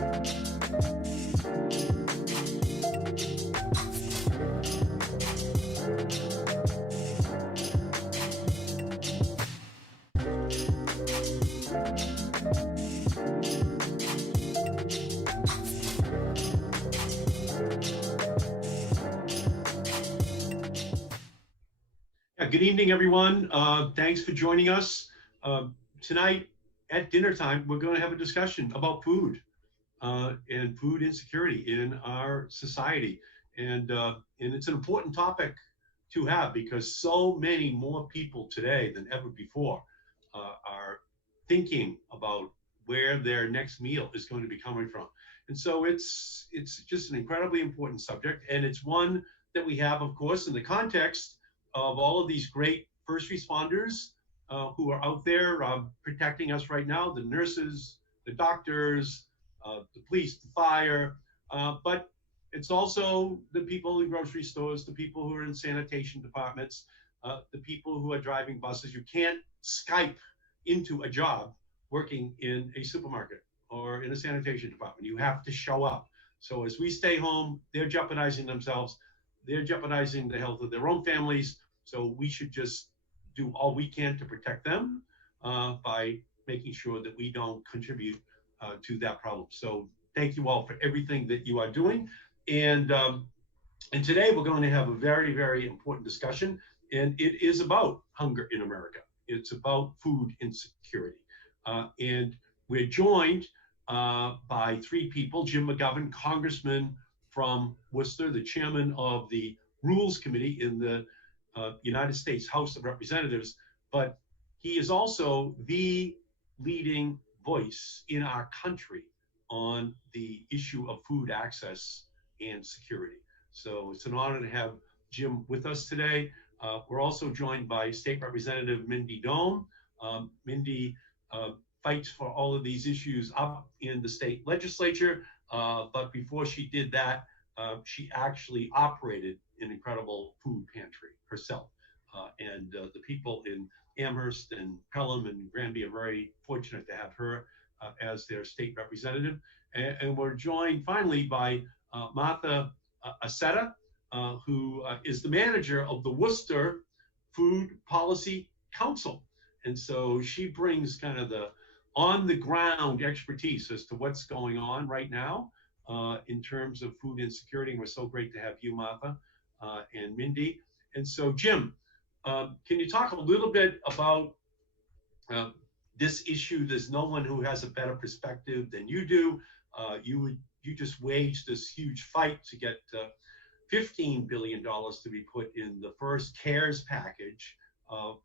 Good evening, everyone. Thanks for joining us. Tonight at dinner time, we're going to have a discussion about food and food insecurity in our society. And it's an important topic to have because so many more people today than ever before are thinking about where their next meal is going to be coming from. And so it's just an incredibly important subject. And it's one that we have, of course, in the context of all of these great first responders who are out there protecting us right now, the nurses, the doctors, the police, the fire, but it's also the people in grocery stores, the people who are in sanitation departments, the people who are driving buses. You can't Skype into a job working in a supermarket or in a sanitation department. You have to show up. So as we stay home, they're jeopardizing themselves. They're jeopardizing the health of their own families. So we should just do all we can to protect them by making sure that we don't contribute to that problem. So thank you all for everything that you are doing. And today we're going to have a very, very important discussion. And it is about hunger in America. It's about food insecurity. And we're joined by three people: Jim McGovern, Congressman from Worcester, the chairman of the Rules Committee in the United States House of Representatives, but he is also the leading voice in our country on the issue of food access and security. So it's an honor to have Jim with us today. We're also joined by State Representative Mindy Domb. Mindy fights for all of these issues up in the state legislature, but before she did that, she actually operated an incredible food pantry herself. And the people in Amherst and Pelham and Granby are very fortunate to have her as their state representative. And we're joined finally by Martha Assefa, who is the manager of the Worcester Food Policy Council. And so she brings kind of the on-the-ground expertise as to what's going on right now in terms of food insecurity. And we're so great to have you, Martha, and Mindy. And so, Jim, can you talk a little bit about this issue? There's no one who has a better perspective than you do. You just waged this huge fight to get $15 billion to be put in the first CARES package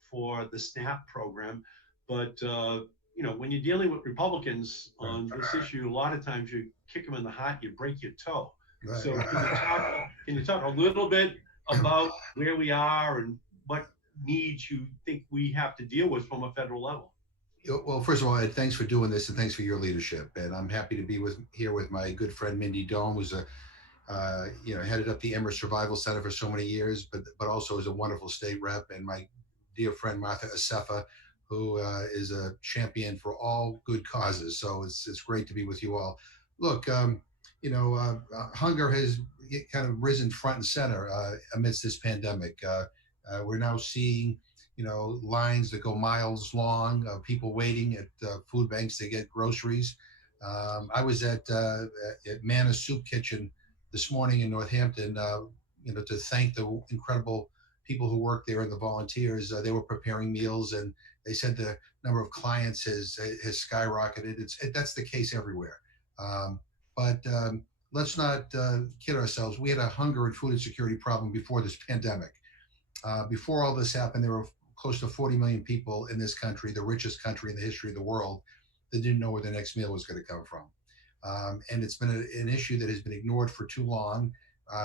for the SNAP program. But you know, when you're dealing with Republicans on this issue, a lot of times you kick them in the heart, you break your toe. Right. So can you talk a little bit about where we are and what needs you think we have to deal with from a federal level? Well, first of all, Ed, thanks for doing this and thanks for your leadership. And I'm happy to be here with my good friend Mindy Domb, who's headed up the Amherst Survival Center for so many years, but also is a wonderful state rep, and my dear friend Martha Assefa, who is a champion for all good causes. So it's great to be with you all. Look, hunger has kind of risen front and center amidst this pandemic. We're now seeing, lines that go miles long, people waiting at food banks to get groceries. I was at Manna's Soup Kitchen this morning in Northampton, to thank the incredible people who work there and the volunteers. They were preparing meals, and they said the number of clients has skyrocketed. That's the case everywhere. But let's not kid ourselves. We had a hunger and food insecurity problem before this pandemic. Before all this happened, there were close to 40 million people in this country, the richest country in the history of the world, that didn't know where their next meal was going to come from. And it's been an issue that has been ignored for too long.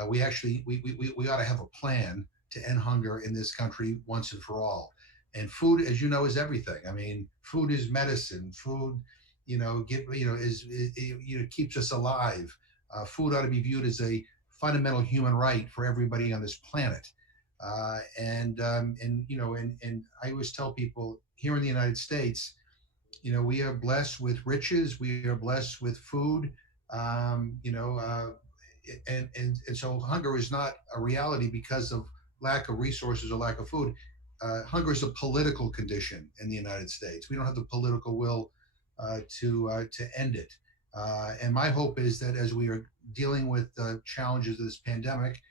We ought to have a plan to end hunger in this country once and for all. And food, as you know, is everything. I mean, food is medicine. Food, keeps us alive. Food ought to be viewed as a fundamental human right for everybody on this planet. And I always tell people here in the United States, we are blessed with riches. We are blessed with food. You know, and so hunger is not a reality because of lack of resources or lack of food. Hunger is a political condition in the United States. We don't have the political will to end it. And my hope is that as we are dealing with the challenges of this pandemic,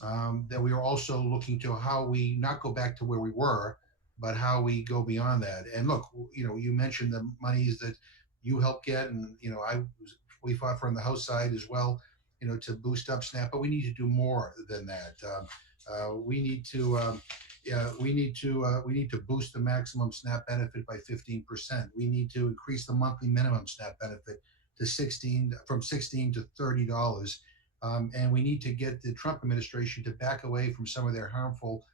that we are also looking to how we not go back to where we were, but how we go beyond that. And look, you know, you mentioned the monies that you helped get, and you know, we fought for on the House side as well, you know, to boost up SNAP, but we need to do more than that. We need to. Yeah, we need to boost the maximum SNAP benefit by 15%. We need to increase the monthly minimum SNAP benefit to 16 to $30. And we need to get the Trump administration to back away from some of their harmful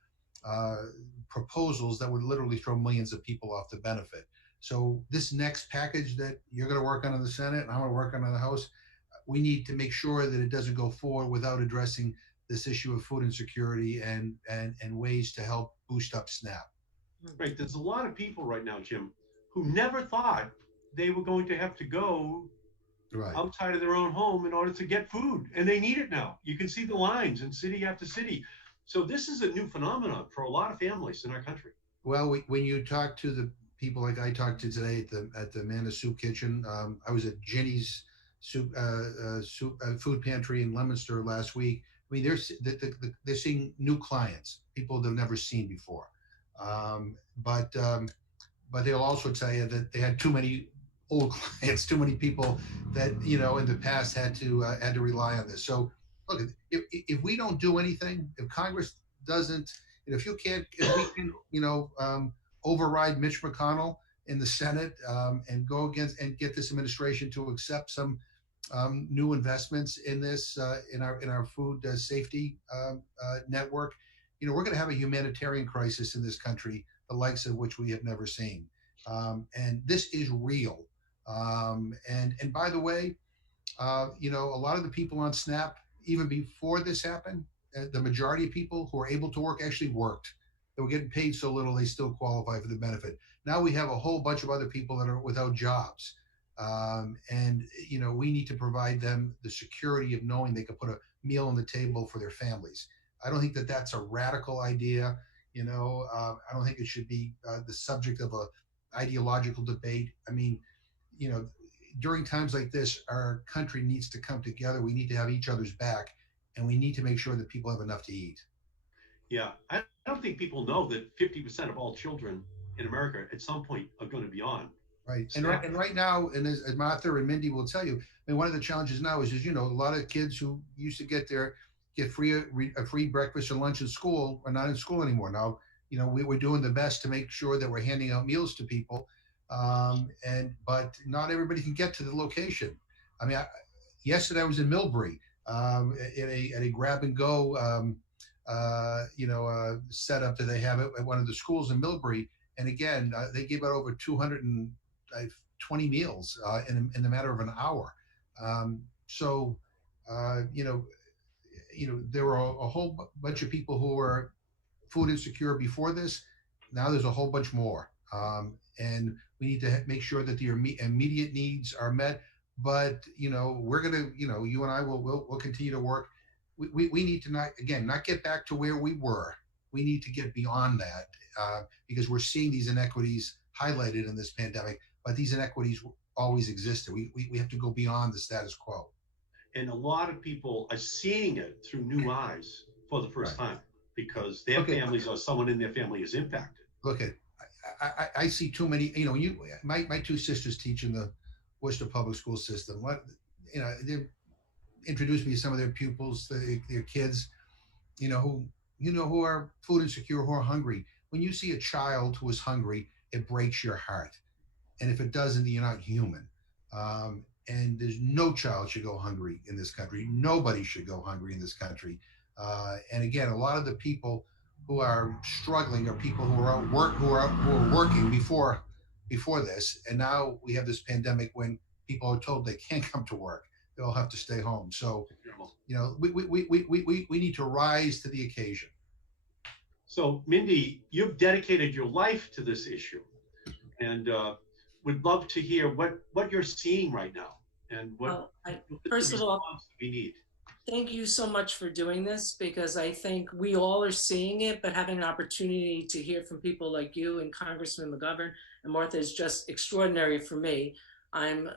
uh, proposals that would literally throw millions of people off the benefit. So this next package that you're going to work on in the Senate and I'm going to work on in the House, we need to make sure that it doesn't go forward without addressing this issue of food insecurity and ways to help boost up SNAP. Right. There's a lot of people right now, Jim, who never thought they were going to have to go Right. outside of their own home in order to get food, and they need it now. You can see the lines in city after city. So this is a new phenomenon for a lot of families in our country. Well, when you talk to the people like I talked to today at the Manna Soup Kitchen, I was at Jenny's food pantry in Leominster last week. I mean, they're seeing new clients, people they've never seen before. Um, but but they'll also tell you that they had too many old clients, too many people that you know in the past had to rely on this. So look, if we don't do anything, if Congress doesn't, if you can't, if we can, you know, override Mitch McConnell in the Senate and go against and get this administration to accept some new investments in this in our food safety network, you know, we're going to have a humanitarian crisis in this country, the likes of which we have never seen. And this is real. And by the way, you know, a lot of the people on SNAP, even before this happened, the majority of people who are able to work actually worked. They were getting paid so little they still qualify for the benefit. Now we have a whole bunch of other people that are without jobs. And, you know, we need to provide them the security of knowing they can put a meal on the table for their families. I don't think that that's a radical idea. You know, I don't think it should be the subject of a ideological debate. I mean, you know, during times like this, our country needs to come together. We need to have each other's back, and we need to make sure that people have enough to eat. Yeah, I don't think people know that 50% of all children in America at some point are going to be on Right. SNAP. And right now, and as Martha and Mindy will tell you, I mean, one of the challenges now is you know, a lot of kids who used to get a free breakfast and lunch in school are not in school anymore. Now, you know, we're doing the best to make sure that we're handing out meals to people. But not everybody can get to the location. I mean, yesterday I was in Millbury at a grab and go, setup that they have at one of the schools in Millbury. And again, they gave out over 220 meals in the matter of an hour. So, you know, there were a whole bunch of people who were food insecure before this. Now there's a whole bunch more, and we need to make sure that the immediate needs are met. But you know, we're gonna, you know, you and I will continue to work. We need to not get back to where we were. We need to get beyond that because we're seeing these inequities highlighted in this pandemic. But these inequities always existed. We have to go beyond the status quo. And a lot of people are seeing it through new eyes for the first time because their families or someone in their family is impacted. Look at, I see too many, you know, my two sisters teach in the Worcester public school system. You know, they introduced me to some of their pupils, their kids, who are food insecure, who are hungry. When you see a child who is hungry, it breaks your heart. And if it doesn't, you're not human. And there's no child should go hungry in this country. Nobody should go hungry in this country. And again, a lot of the people who are struggling are people who are working before this, and now we have this pandemic when people are told they can't come to work; they all have to stay home. So, you know, we need to rise to the occasion. So, Mindy, you've dedicated your life to this issue, and would love to hear what you're seeing right now and what Well, is the first of all, response we need? thank you so much for doing this, because I think we all are seeing it, but having an opportunity to hear from people like you and Congressman McGovern and Martha is just extraordinary for me. I'm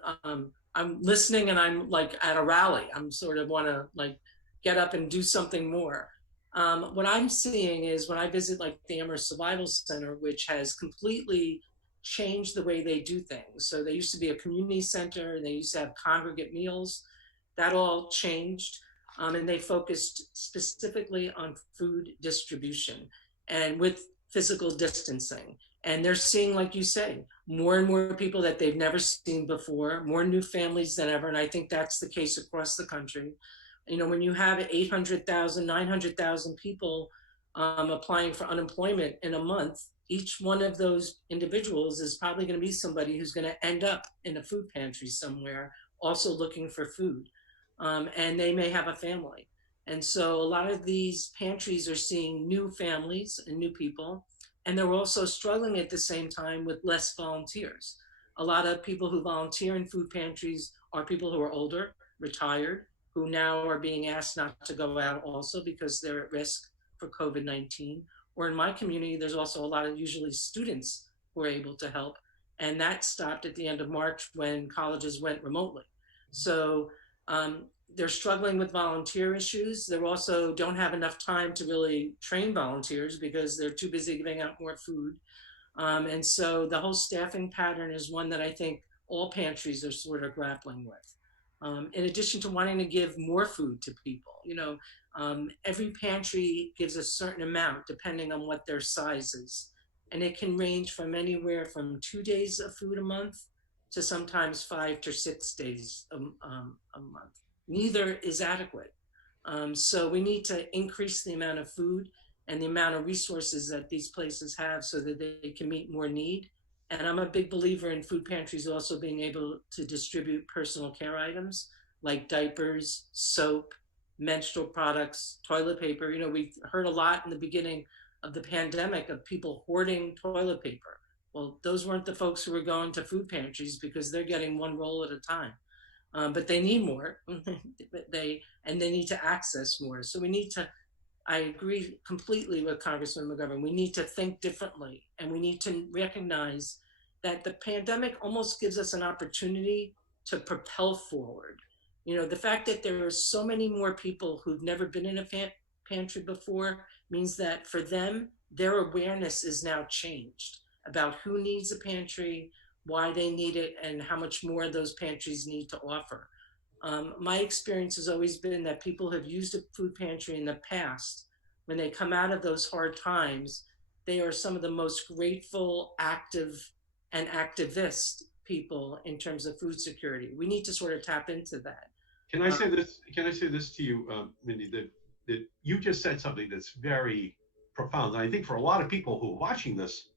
I'm listening and I'm like at a rally. I'm sort of want to like get up and do something more. What I'm seeing is when I visit like the Amherst Survival Center, which has completely changed the way they do things. So they used to be a community center and they used to have congregate meals. That all changed, and they focused specifically on food distribution and with physical distancing. And they're seeing, like you say, more and more people that they've never seen before, more new families than ever. And I think that's the case across the country. You know, when you have 800,000, 900,000 people applying for unemployment in a month, each one of those individuals is probably going to be somebody who's going to end up in a food pantry somewhere, also looking for food. And they may have a family. And so a lot of these pantries are seeing new families and new people, and they're also struggling at the same time with less volunteers. A lot of people who volunteer in food pantries are people who are older, retired, who now are being asked not to go out also because they're at risk for COVID-19. Or in my community, there's also a lot of usually students who are able to help. And that stopped at the end of March when colleges went remotely. So they're struggling with volunteer issues. They also don't have enough time to really train volunteers because they're too busy giving out more food. And so the whole staffing pattern is one that I think all pantries are sort of grappling with. In addition to wanting to give more food to people, you know, every pantry gives a certain amount depending on what their size is. And it can range from anywhere from 2 days of food a month to sometimes 5 to 6 days a month. Neither is adequate. So we need to increase the amount of food and the amount of resources that these places have so that they can meet more need. And I'm a big believer in food pantries also being able to distribute personal care items like diapers, soap, menstrual products, toilet paper. You know, we heard a lot in the beginning of the pandemic of people hoarding toilet paper. Well, those weren't the folks who were going to food pantries because they're getting one roll at a time. But they need more. They need to access more. So we need to. I agree completely with Congressman McGovern. We need to think differently, and we need to recognize that the pandemic almost gives us an opportunity to propel forward. You know, the fact that there are so many more people who've never been in a pantry before means that for them, their awareness is now changed about who needs a pantry, why they need it, and how much more those pantries need to offer. My experience has always been that people have used a food pantry in the past. When they come out of those hard times, they are some of the most grateful, active, and activist people in terms of food security. We need to sort of tap into that. Can I say this? Can I say this to you, Mindy? That you just said something that's very profound. And I think for a lot of people who are watching this,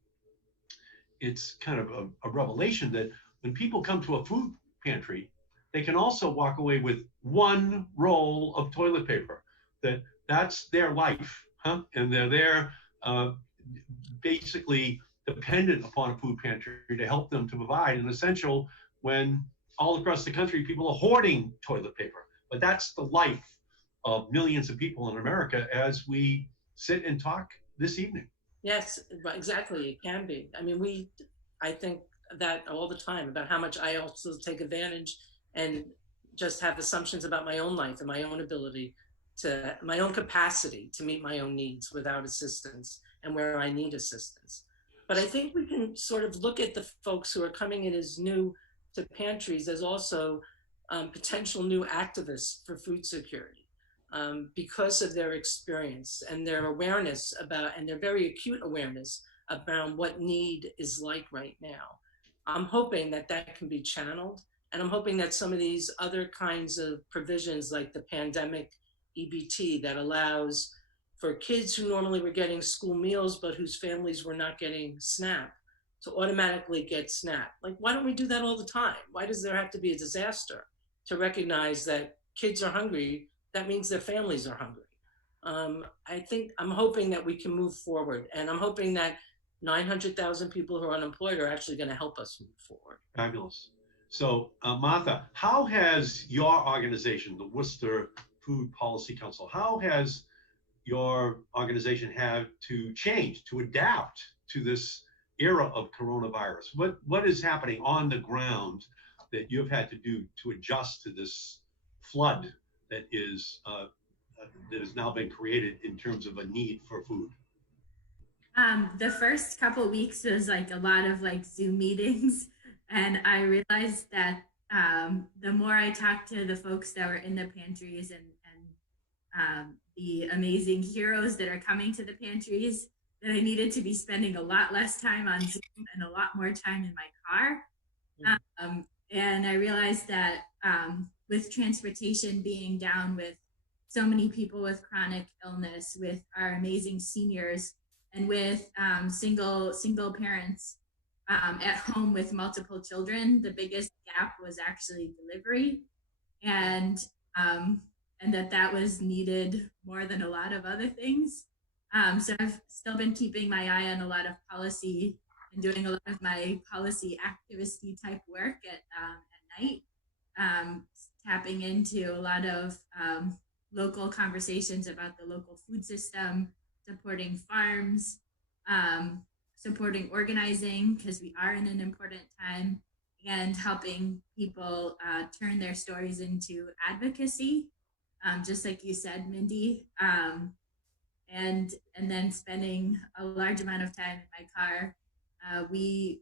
it's kind of a revelation that when people come to a food pantry, they can also walk away with one roll of toilet paper. That's their life, huh? And they're there basically dependent upon a food pantry to help them to provide an essential when all across the country people are hoarding toilet paper. But that's the life of millions of people in America as we sit and talk this evening. Yes, exactly. It can be. I mean, I think that all the time about how much I also take advantage and just have assumptions about my own life and my own ability to, my own capacity to meet my own needs without assistance and where I need assistance. But I think we can sort of look at the folks who are coming in as new to pantries as also potential new activists for food security. Because of their experience and their awareness about, and their very acute awareness about what need is like right now. I'm hoping that that can be channeled, and I'm hoping that some of these other kinds of provisions like the pandemic EBT that allows for kids who normally were getting school meals but whose families were not getting SNAP to automatically get SNAP. Like, why don't we do that all the time? Why does there have to be a disaster to recognize that kids are hungry? That means their families are hungry. I'm hoping that we can move forward, and I'm hoping that 900,000 people who are unemployed are actually going to help us move forward. Fabulous. So, Martha, how has your organization, the Worcester Food Policy Council, how has your organization had to change, to adapt to this era of coronavirus? What is happening on the ground that you've had to do to adjust to this flood that has now been created in terms of a need for food? The first couple weeks was like a lot of like Zoom meetings, and I realized that the more I talked to the folks that were in the pantries and the amazing heroes that are coming to the pantries, that I needed to be spending a lot less time on Zoom and a lot more time in my car. And I realized that with transportation being down, with so many people with chronic illness, with our amazing seniors, and with single parents at home with multiple children, the biggest gap was actually delivery, and that was needed more than a lot of other things. So I've still been keeping my eye on a lot of policy and doing a lot of my policy activisty type work at night, tapping into a lot of local conversations about the local food system, supporting farms, supporting organizing, because we are in an important time, and helping people turn their stories into advocacy, just like you said, Mindy, and then spending a large amount of time in my car. We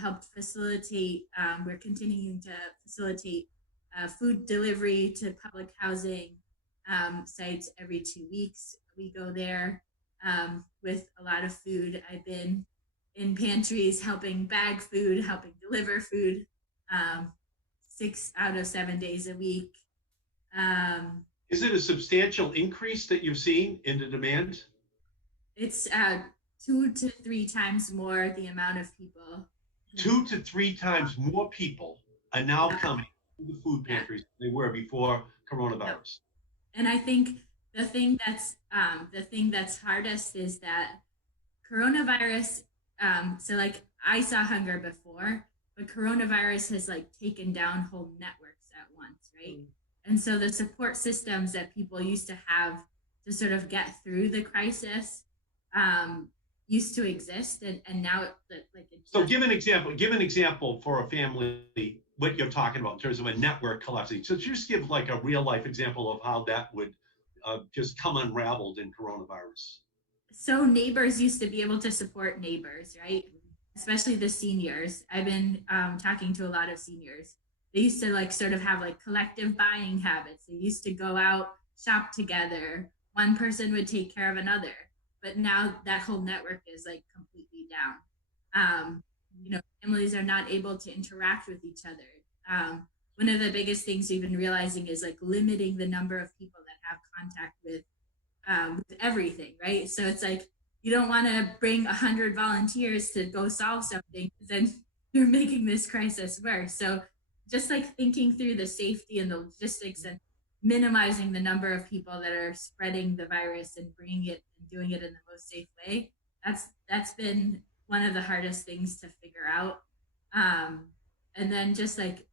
helped facilitate, we're continuing to facilitate food delivery to public housing sites every 2 weeks. We go there with a lot of food. I've been in pantries helping bag food, helping deliver food 6 out of 7 days a week. Is it a substantial increase that you've seen in the demand? It's 2 to 3 times more the amount of people. 2 to 3 times more people are now coming to the food pantries than they were before coronavirus. And I think the thing that's hardest is that coronavirus. So like I saw hunger before, but coronavirus has like taken down whole networks at once, right? And so the support systems that people used to have to sort of get through the crisis used to exist, and now So give an example for a family what you're talking about in terms of a network collapsing. So just give like a real life example of how that would just come unraveled in coronavirus. So neighbors used to be able to support neighbors, right? Especially the seniors. I've been talking to a lot of seniors. They used to like sort of have like collective buying habits. They used to go out, shop together. One person would take care of another. But now that whole network is like completely down. Families are not able to interact with each other. One of the biggest things we've been realizing is like limiting the number of people that have contact with everything, right? So it's like you don't want to bring 100 volunteers to go solve something, because then you're making this crisis worse. So just like thinking through the safety and the logistics and minimizing the number of people that are spreading the virus and bringing it and doing it in the most safe way, that's been one of the hardest things to figure out. And then just like,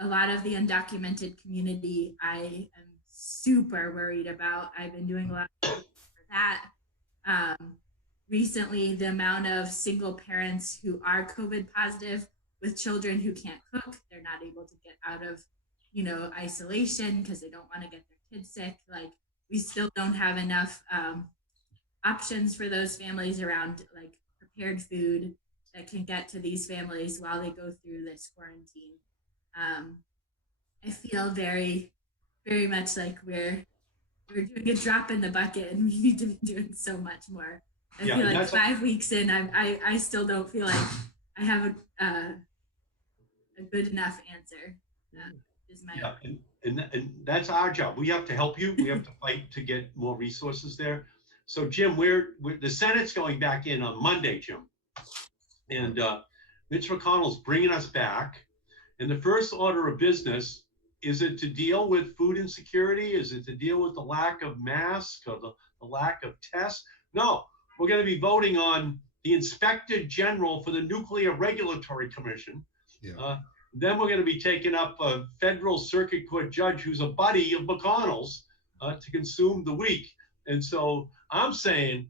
a lot of the undocumented community, I am super worried about. I've been doing a lot for that. Recently, the amount of single parents who are COVID positive with children who can't cook, they're not able to get out of, isolation because they don't want to get their kids sick. Like, we still don't have enough options for those families around like prepared food that can get to these families while they go through this quarantine. I feel very, very much like we're doing a drop in the bucket, and we need to be doing so much more. I feel like 5 weeks in, I still don't feel like I have a good enough answer. And that's our job. We have to help you. We have to fight to get more resources there. So Jim, the Senate's going back in on Monday, Jim, and Mitch McConnell's bringing us back. And the first order of business, is it to deal with food insecurity? Is it to deal with the lack of masks or the lack of tests? No, we're going to be voting on the Inspector General for the Nuclear Regulatory Commission. Then we're going to be taking up a federal circuit court judge who's a buddy of McConnell's to consume the week. And so I'm saying,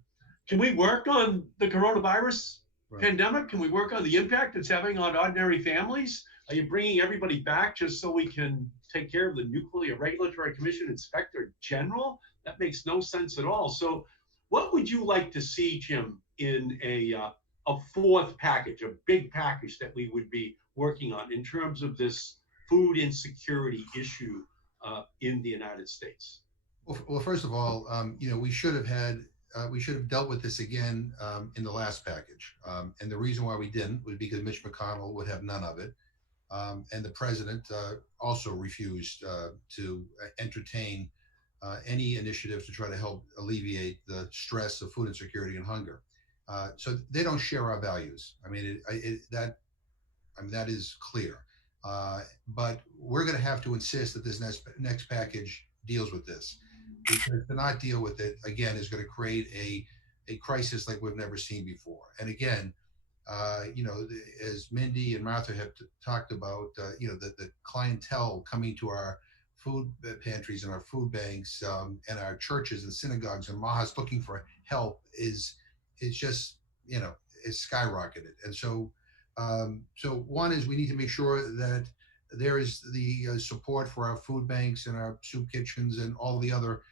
can we work on the coronavirus pandemic? Can we work on the impact it's having on ordinary families? Are you bringing everybody back just so we can take care of the Nuclear Regulatory Commission Inspector General? That makes no sense at all. So what would you like to see, Jim, in a fourth package, a big package that we would be working on in terms of this food insecurity issue in the United States? Well, first of all, we should have dealt with this again in the last package. And the reason why we didn't was because Mitch McConnell would have none of it. And the president also refused to entertain any initiatives to try to help alleviate the stress of food insecurity and hunger. So they don't share our values. I mean, that is clear. But we're going to have to insist that this next package deals with this, because to not deal with it again is going to create a crisis like we've never seen before. And again, as Mindy and Martha have talked about, the clientele coming to our food pantries and our food banks and our churches and synagogues and mahas looking for help is just, is skyrocketed. And so one is we need to make sure that there is the support for our food banks and our soup kitchens and all the other,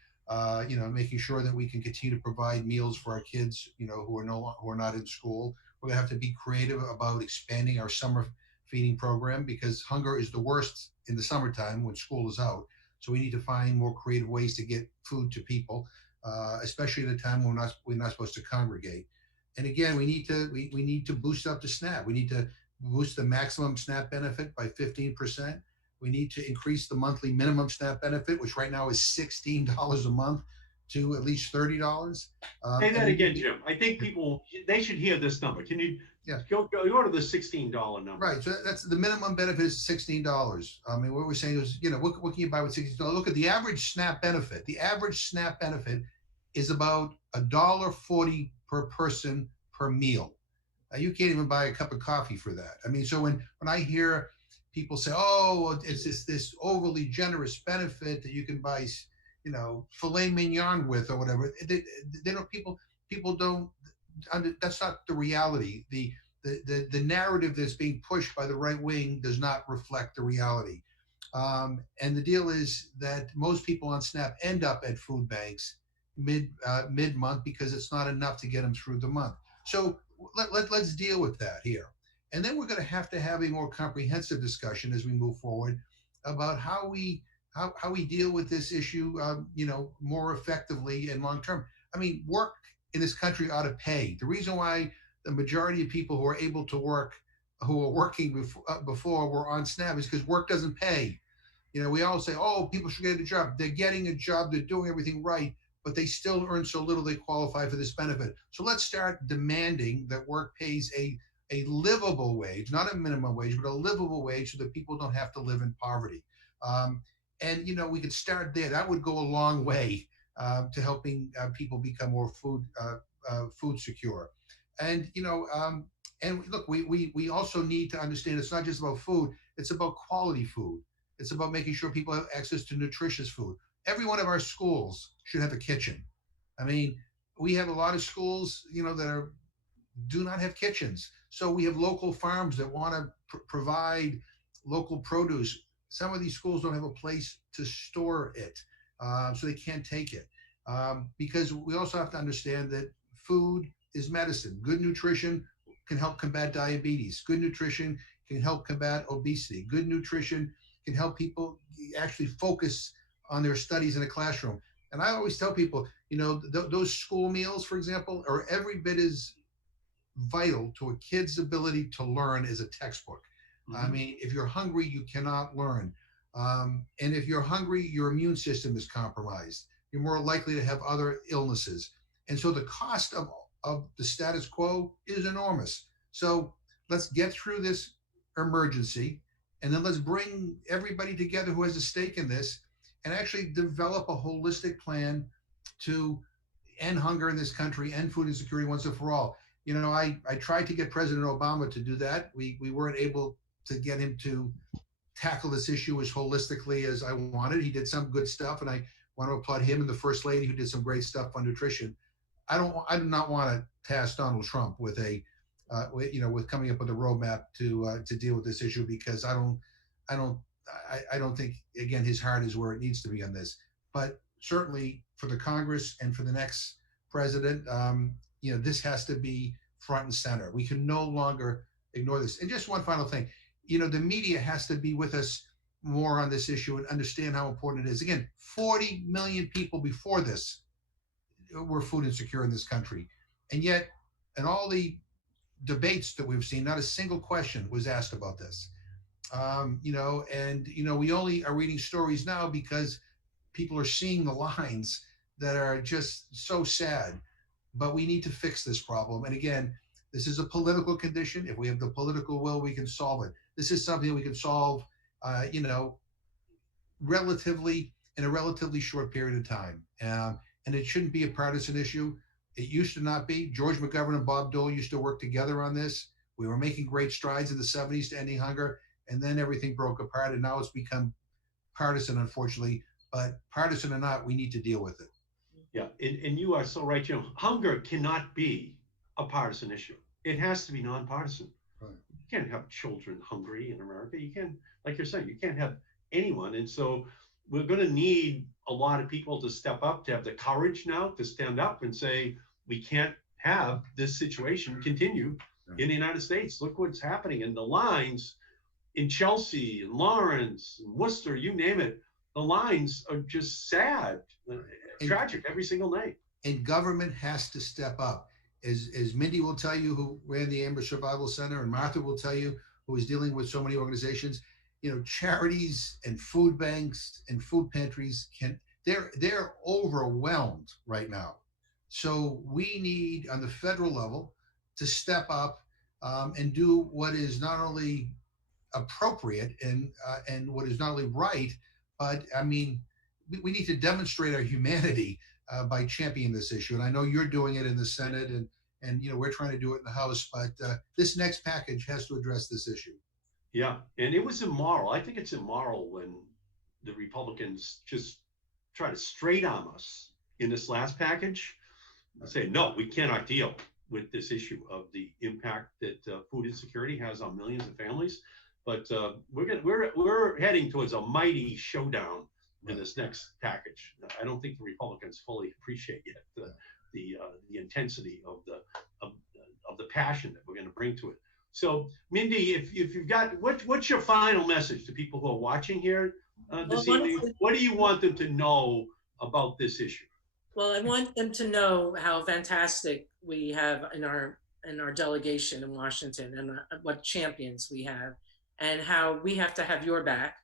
making sure that we can continue to provide meals for our kids, who are not in school. We're gonna have to be creative about expanding our summer feeding program, because hunger is the worst in the summertime when school is out. So we need to find more creative ways to get food to people, especially at a time when we're not supposed to congregate. And again, we need to boost up the SNAP. We need to boost the maximum SNAP benefit by 15%. We need to increase the monthly minimum SNAP benefit, which right now is $16 a month, to at least $30. Say that again, Jim. I think they should hear this number. Can you go to the $16 number? Right. So that's the minimum benefit is $16. I mean, what we're saying is, what can you buy with $16? Look at the average SNAP benefit. The average SNAP benefit is about $1.40 per person per meal. You can't even buy a cup of coffee for that. I mean, so when I hear people say, "Oh, it's this overly generous benefit that you can buy, filet mignon with or whatever," they don't. People don't. That's not the reality. The narrative that's being pushed by the right wing does not reflect the reality. And the deal is that most people on SNAP end up at food banks mid-month because it's not enough to get them through the month. So let's deal with that here. And then we're going to have a more comprehensive discussion as we move forward about how we deal with this issue, more effectively and long term. I mean, work in this country ought to pay. The reason why the majority of people who are able to work, who are working before were on SNAP, is because work doesn't pay. We all say, "Oh, people should get a job." They're getting a job. They're doing everything right, but they still earn so little they qualify for this benefit. So let's start demanding that work pays a livable wage, not a minimum wage, but a livable wage, so that people don't have to live in poverty. And we could start there. That would go a long way to helping people become more food secure. And and look, we also need to understand it's not just about food; it's about quality food. It's about making sure people have access to nutritious food. Every one of our schools should have a kitchen. I mean, we have a lot of schools, that do not have kitchens. So we have local farms that want to provide local produce. Some of these schools don't have a place to store it, so they can't take it. Because we also have to understand that food is medicine. Good nutrition can help combat diabetes. Good nutrition can help combat obesity. Good nutrition can help people actually focus on their studies in a classroom. And I always tell people, those school meals, for example, are every bit as vital to a kid's ability to learn as a textbook. Mm-hmm. I mean, if you're hungry, you cannot learn. And if you're hungry, your immune system is compromised. You're more likely to have other illnesses. And so the cost of the status quo is enormous. So let's get through this emergency, and then let's bring everybody together who has a stake in this and actually develop a holistic plan to end hunger in this country, end food insecurity once and for all. I tried to get President Obama to do that. We weren't able to get him to tackle this issue as holistically as I wanted. He did some good stuff, and I want to applaud him and the First Lady who did some great stuff on nutrition. I do not want to task Donald Trump with with coming up with a roadmap to deal with this issue, because I don't think, again, his heart is where it needs to be on this. But certainly for the Congress and for the next president, this has to be front and center. We can no longer ignore this. And just one final thing, the media has to be with us more on this issue and understand how important it is. Again, 40 million people before this were food insecure in this country. And yet, in all the debates that we've seen, not a single question was asked about this. We only are reading stories now because people are seeing the lines that are just so sad. But we need to fix this problem. And again, this is a political condition. If we have the political will, we can solve it. This is something we can solve, in a relatively short period of time. And it shouldn't be a partisan issue. It used to not be. George McGovern and Bob Dole used to work together on this. We were making great strides in the 70s to ending hunger, and then everything broke apart, and now it's become partisan, unfortunately. But partisan or not, we need to deal with it. Yeah, and you are so right, Jim. Hunger cannot be a partisan issue. It has to be nonpartisan. Right. You can't have children hungry in America. You can't, like you're saying, you can't have anyone. And so we're going to need a lot of people to step up, to have the courage now to stand up and say, we can't have this situation continue in the United States. Look what's happening. And the lines in Chelsea and Lawrence and Worcester, you name it, the lines are just sad, tragic every single night. And government has to step up. As Mindy will tell you, who ran the Amber Survival Center, and Martha will tell you, who is dealing with so many organizations, charities and food banks and food pantries they're overwhelmed right now. So we need, on the federal level, to step up and do what is not only appropriate and what is not only right, but we need to demonstrate our humanity by championing this issue. And I know you're doing it in the Senate, and we're trying to do it in the House, but this next package has to address this issue. Yeah, and it was immoral. I think it's immoral when the Republicans just try to straight arm us in this last package and say, no, we cannot deal with this issue of the impact that food insecurity has on millions of families. But we're heading towards a mighty showdown in this next package. I don't think the Republicans fully appreciate yet the intensity of the passion that we're going to bring to it. So, Mindy, if you've got, what's your final message to people who are watching here this evening? What do you want them to know about this issue? Well, I want them to know how fantastic we have in our delegation in Washington, and what champions we have, and how we have to have your back.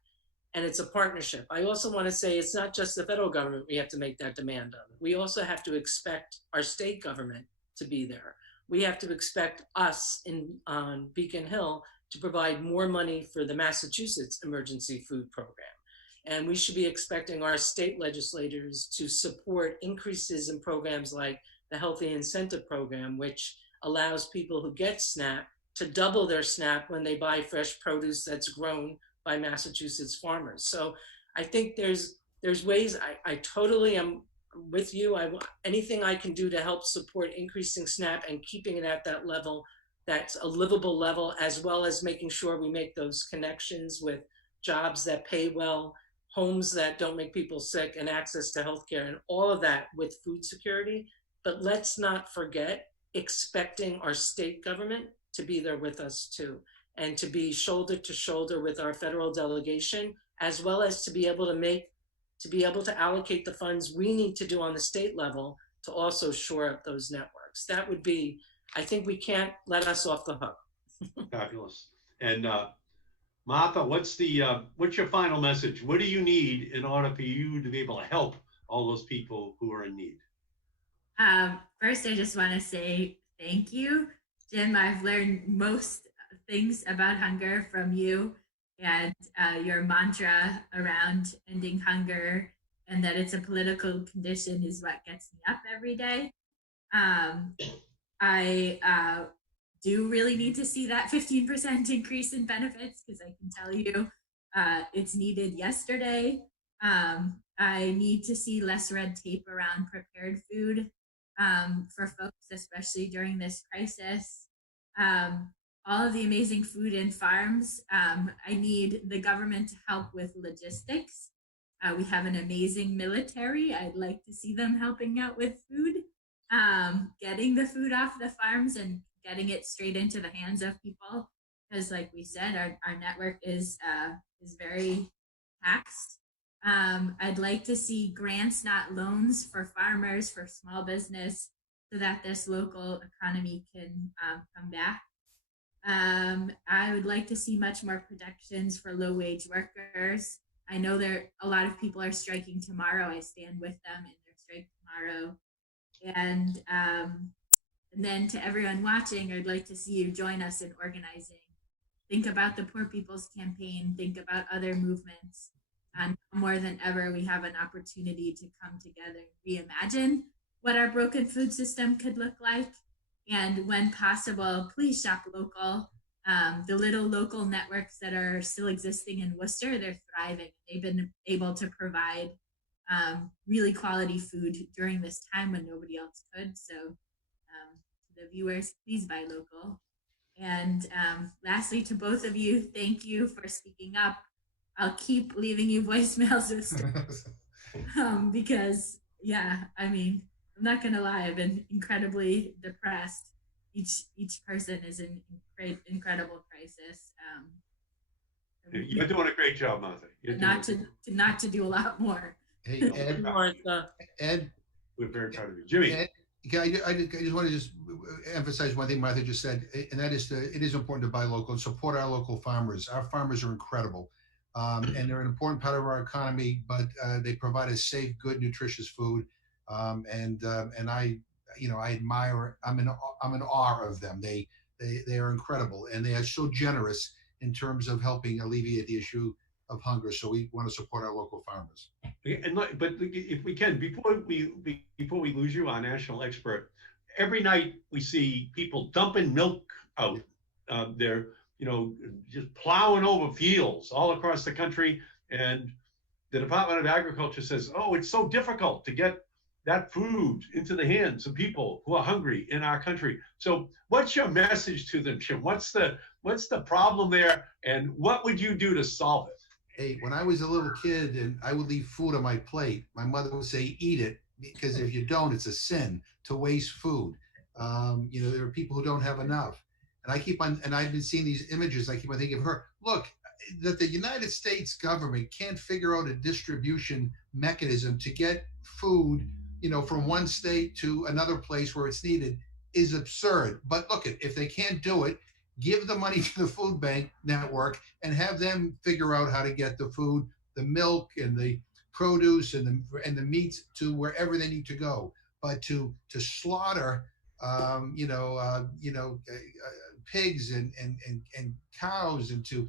And it's a partnership. I also want to say it's not just the federal government we have to make that demand of. We also have to expect our state government to be there. We have to expect us on Beacon Hill to provide more money for the Massachusetts Emergency Food Program. And we should be expecting our state legislators to support increases in programs like the Healthy Incentive Program, which allows people who get SNAP to double their SNAP when they buy fresh produce that's grown by Massachusetts farmers. So I think there's ways. I totally am with you. Anything I can do to help support increasing SNAP and keeping it at that level that's a livable level, as well as making sure we make those connections with jobs that pay well, homes that don't make people sick, and access to healthcare, and all of that with food security. But let's not forget expecting our state government to be there with us too, and to be shoulder to shoulder with our federal delegation, as well as to be able to allocate the funds we need to do on the state level to also shore up those networks. That would be, I think we can't let us off the hook. Fabulous. And Martha, what's your final message? What do you need in order for you to be able to help all those people who are in need? First, I just want to say thank you, Jim. I've learned most things about hunger from you, and your mantra around ending hunger and that it's a political condition is what gets me up every day. I do really need to see that 15% increase in benefits, because I can tell you it's needed yesterday. I need to see less red tape around prepared food for folks, especially during this crisis. Um, all of the amazing food and farms. I need the government to help with logistics. We have an amazing military. I'd like to see them helping out with food, getting the food off the farms and getting it straight into the hands of people. Because, like we said, our network is very taxed. I'd like to see grants, not loans, for farmers, for small business, so that this local economy can come back. I would like to see much more protections for low wage workers. I know a lot of people are striking tomorrow. I stand with them in their strike tomorrow. And then to everyone watching, I'd like to see you join us in organizing. Think about the Poor People's Campaign. Think about other movements. And more than ever, we have an opportunity to come together and reimagine what our broken food system could look like. And when possible, please shop local. The little local networks that are still existing in Worcester, they're thriving. They've been able to provide really quality food during this time when nobody else could. So to the viewers, please buy local. And lastly, to both of you, thank you for speaking up. I'll keep leaving you voicemails because, yeah, I mean, I'm not gonna lie, I've been incredibly depressed. Each person is in incredible crisis. You're doing a great job, Martha. Not to do a lot more. Hey, Ed, we're very proud of you, Jimmy. Ed, I just want to emphasize one thing Martha just said, and that is it is important to buy local and support our local farmers. Our farmers are incredible, and they're an important part of our economy. But they provide us safe, good, nutritious food, and I admire. I'm in awe of them. They are incredible, and they are so generous in terms of helping alleviate the issue of hunger. So we want to support our local farmers. And but if we can, before we lose you, our national expert, every night we see people dumping milk out. They're just plowing over fields all across the country, and the Department of Agriculture says, "Oh, it's so difficult to get that food into the hands of people who are hungry in our country." So, what's your message to them, Jim? What's the problem there, and what would you do to solve it? Hey, when I was a little kid and I would leave food on my plate, my mother would say, "Eat it," because if you don't, it's a sin to waste food. There are people who don't have enough, and I've been seeing these images. I keep on thinking of her. Look, that the United States government can't figure out a distribution mechanism to get food, from one state to another place where it's needed is absurd. But look, if they can't do it, give the money to the food bank network and have them figure out how to get the food, the milk and the produce and the meats to wherever they need to go. But to slaughter, pigs and cows, and to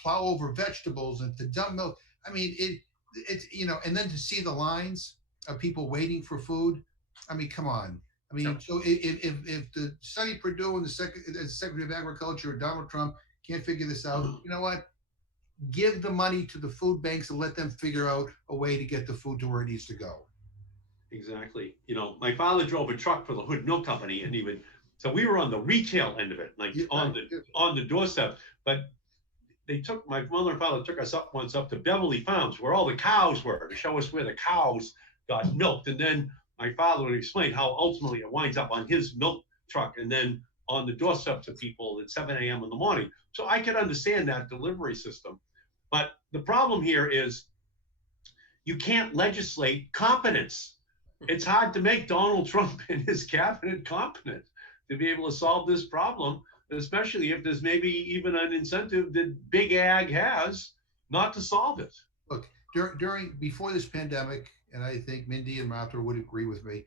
plow over vegetables and to dump milk. I mean, it's and then to see the lines of people waiting for food. I mean, come on. I mean, so if the Sonny Perdue and the Secretary of Agriculture, Donald Trump, can't figure this out, you know what? Give the money to the food banks and let them figure out a way to get the food to where it needs to go. Exactly. My father drove a truck for the Hood Milk Company, and so we were on the retail end of it, like on the doorstep. But my mother and father took us once up to Beverly Farms, where all the cows were, to show us where the cows got milked, and then my father would explain how ultimately it winds up on his milk truck and then on the doorstep to people at 7 a.m. in the morning. So I could understand that delivery system. But the problem here is you can't legislate competence. It's hard to make Donald Trump and his cabinet competent to be able to solve this problem, especially if there's maybe even an incentive that Big Ag has not to solve it. Look, before this pandemic, and I think Mindy and Martha would agree with me,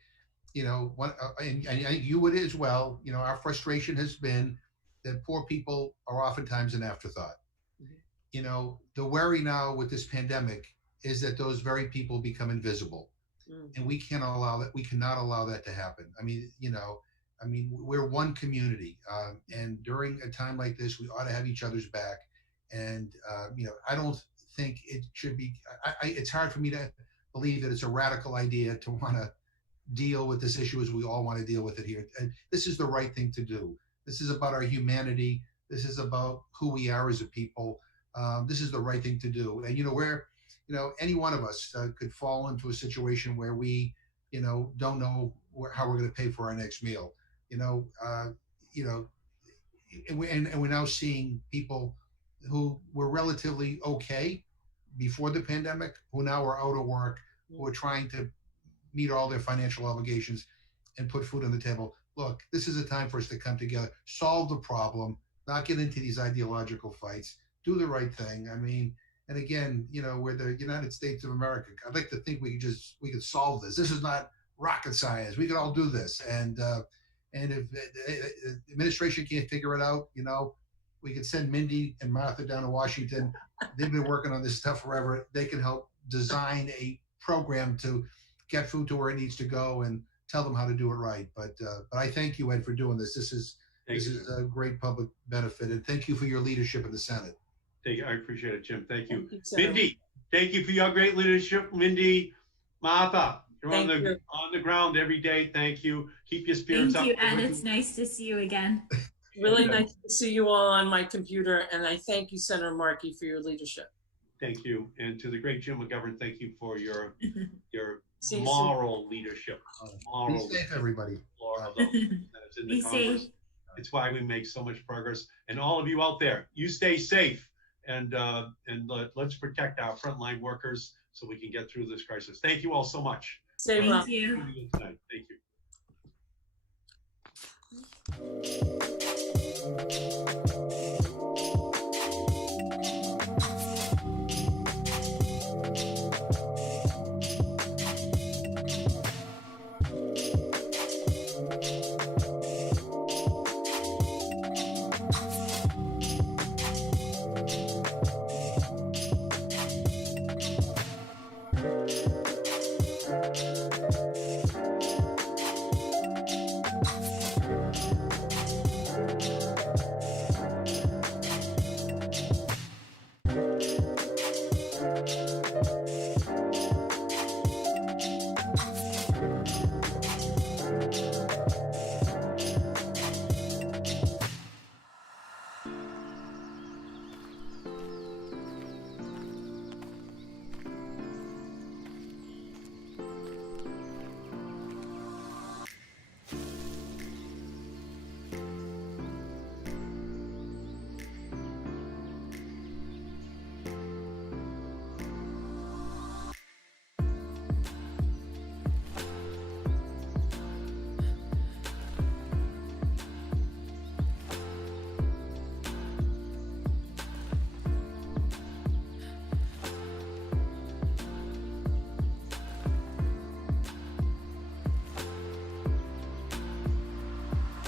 and I think you would as well, our frustration has been that poor people are oftentimes an afterthought. Mm-hmm. The worry now with this pandemic is that those very people become invisible. Mm-hmm. And we cannot allow that to happen. I mean, I mean, we're one community, and during a time like this, we ought to have each other's back. And I don't think it should be. It's hard for me to believe that it's a radical idea to want to deal with this issue as we all want to deal with it here. And this is the right thing to do. This is about our humanity. This is about who we are as a people. This is the right thing to do. And any one of us could fall into a situation where we, don't know how we're going to pay for our next meal. And we're now seeing people who were relatively okay before the pandemic, who now are out of work, who are trying to meet all their financial obligations and put food on the table. Look, this is a time for us to come together, solve the problem, not get into these ideological fights, do the right thing. I mean, and again, we're the United States of America. I'd like to think we could solve this. This is not rocket science. We could all do this. And if the administration can't figure it out, we could send Mindy and Martha down to Washington. They've been working on this stuff forever. They can help design a program to get food to where it needs to go and tell them how to do it right. But I thank you, Ed, for doing this. This is a great public benefit, and thank you for your leadership in the Senate. Thank you. I appreciate it, Jim. Thank you. Thank you, Mindy, thank you for your great leadership. Mindy, Martha, you're on the ground every day. Thank you. Keep your spirits up. Thank you, Ed. It's nice to see you again. Really nice to see you all on my computer, and I thank you, Senator Markey, for your leadership. Thank you. And to the great Jim McGovern, thank you for your See moral leadership. Be safe, everybody. Be safe. It's why we make so much progress. And all of you out there, you stay safe, and let's protect our frontline workers so we can get through this crisis. Thank you all so much. Thank you. Thank you.